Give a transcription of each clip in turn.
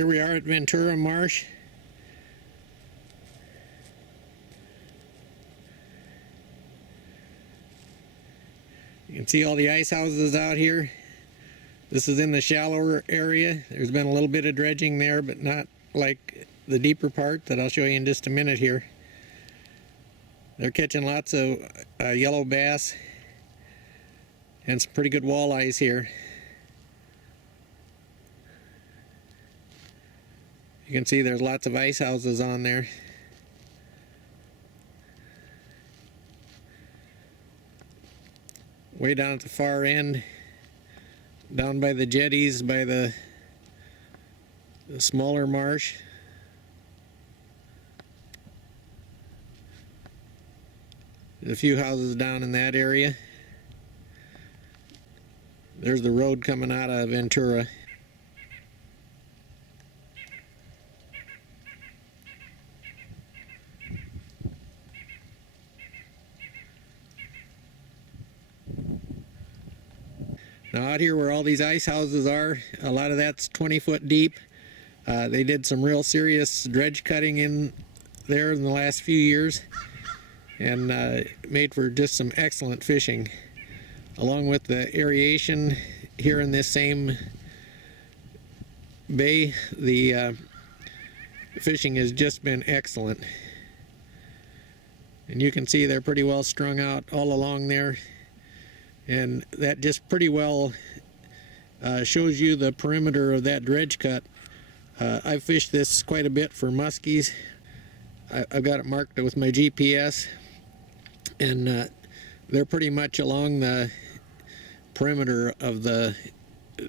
Here we are at Ventura Marsh. You can see all the ice houses out here. This is in the shallower area. There's been a little bit of dredging there, but not like the deeper part that I'll show you in just a minute here. They're catching lots of yellow bass and some pretty good walleyes here. You can see there's lots of ice houses on there. Way down at the far end, down by the jetties, by the smaller marsh. There's a few houses down in that area. There's the road coming out of Ventura. Now out here where all these ice houses are, a lot of that's 20 foot deep. They did some real serious dredge cutting in there in the last few years and made for just some excellent fishing. Along with the aeration here in this same bay, the fishing has just been excellent. And you can see they're pretty well strung out all along there. And that just pretty well shows you the perimeter of that dredge cut. I've fished this quite a bit for muskies. I've got it marked with my GPS, and they're pretty much along the perimeter of the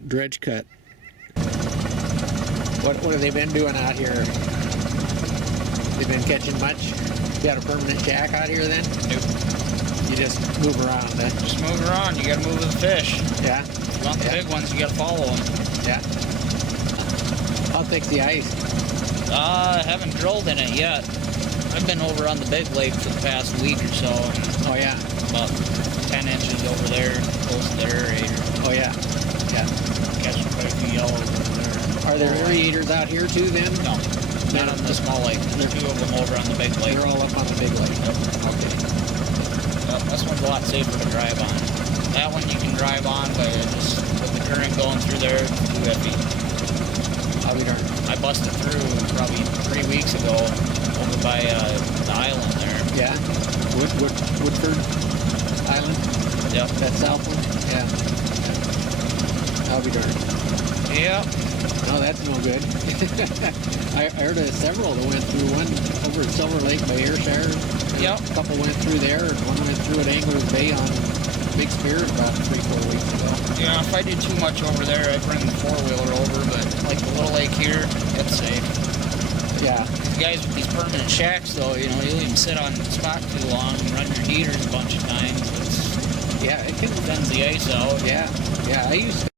dredge cut. What have they been doing out here? They've been catching much? You got a permanent shack out here then? Nope. You just move around, eh? Just move around. You gotta move with the fish. Yeah. If you want the big ones, you gotta follow them. Yeah. How thick's the ice? I haven't drilled in it yet. I've been over on the big lake for the past week or so. Oh yeah. About 10 inches over there, close to the aerator. Oh yeah. Yeah. Catching quite a few yellows over there. Are there aerators out here too then? No. Not on the small lake. There's 2 of them over on the big lake. They're all up on the big lake. Yep. Okay. This one's a lot safer to drive on. That one you can drive on, but just with the current going through there, it's too heavy. I'll be darned. I busted through probably 3 weeks ago over by the island there. Yeah. Woodford Island? Yep. That south one? Yeah. I'll be darned. Yep. No, that's no good. I heard of several that went through. One over at Silver Lake by Ayrshire. Yep. A couple went through there, and one went through at Anglers Bay on Big Spear about 3-4 weeks ago. Yeah, if I do too much over there, I bring the 4-wheeler over, but like the little lake here, it's safe. Yeah. The guys with these permanent shacks, though, you know, you leave them sit on the spot too long and run your heaters a bunch of times. Yeah, it can thins the ice out. Yeah. Yeah, I used to